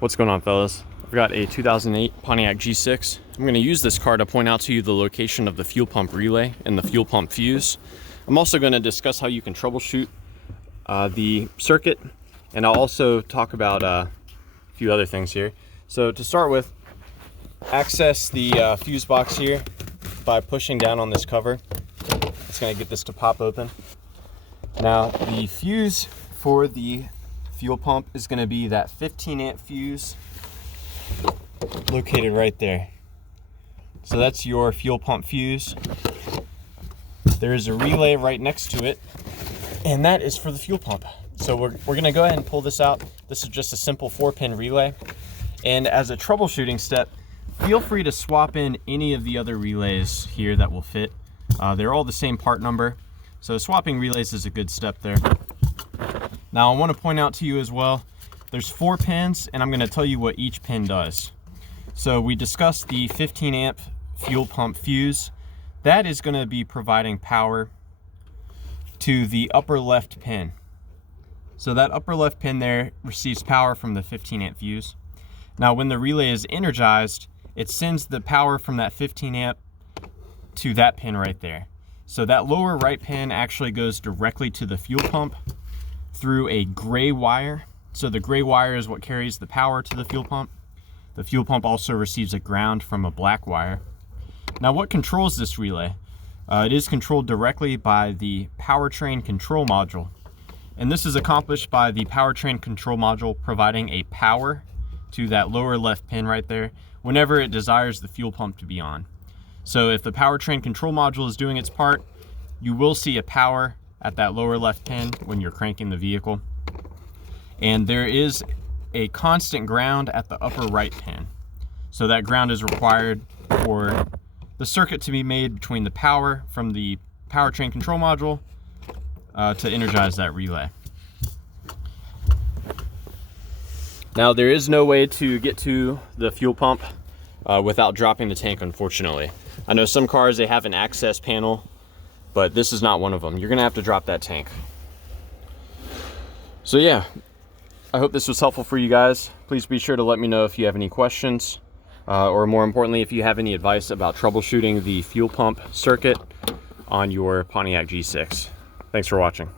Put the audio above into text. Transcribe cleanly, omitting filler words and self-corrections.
What's going on, fellas? I've got a 2008 Pontiac G6. I'm going to use this car to point out to you the location of the fuel pump relay and the fuel pump fuse. I'm also going to discuss how you can troubleshoot the circuit, and I'll also talk about a few other things here. So to start with, access the fuse box here by pushing down on this cover. It's going to get this to pop open. Now, the fuse for the fuel pump is going to be that 15 amp fuse located right there. So that's your fuel pump fuse. There is a relay right next to it, and that is for the fuel pump. So we're going to go ahead and pull this out. This is just a simple 4-pin relay. And as a troubleshooting step, feel free to swap in any of the other relays here that will fit. They're all the same part number, so swapping relays is a good step there. Now I want to point out to you as well, there's 4 pins, and I'm going to tell you what each pin does. So we discussed the 15 amp fuel pump fuse. That is going to be providing power to the upper left pin. So that upper left pin there receives power from the 15 amp fuse. Now when the relay is energized, it sends the power from that 15 amp to that pin right there. So that lower right pin actually goes directly to the fuel pump through a gray wire. So the gray wire is what carries the power to the fuel pump. The fuel pump also receives a ground from a black wire. Now what controls this relay? It is controlled directly by the powertrain control module. And this is accomplished by the powertrain control module providing a power to that lower left pin right there whenever it desires the fuel pump to be on. So if the powertrain control module is doing its part, you will see a power at that lower left pin when you're cranking the vehicle. And there is a constant ground at the upper right pin. So that ground is required for the circuit to be made between the power from the powertrain control module to energize that relay. Now there is no way to get to the fuel pump without dropping the tank, unfortunately. I know some cars, they have an access panel, but this is not one of them. You're gonna have to drop that tank. So yeah, I hope this was helpful for you guys. Please be sure to let me know if you have any questions, or more importantly, if you have any advice about troubleshooting the fuel pump circuit on your Pontiac G6. Thanks for watching.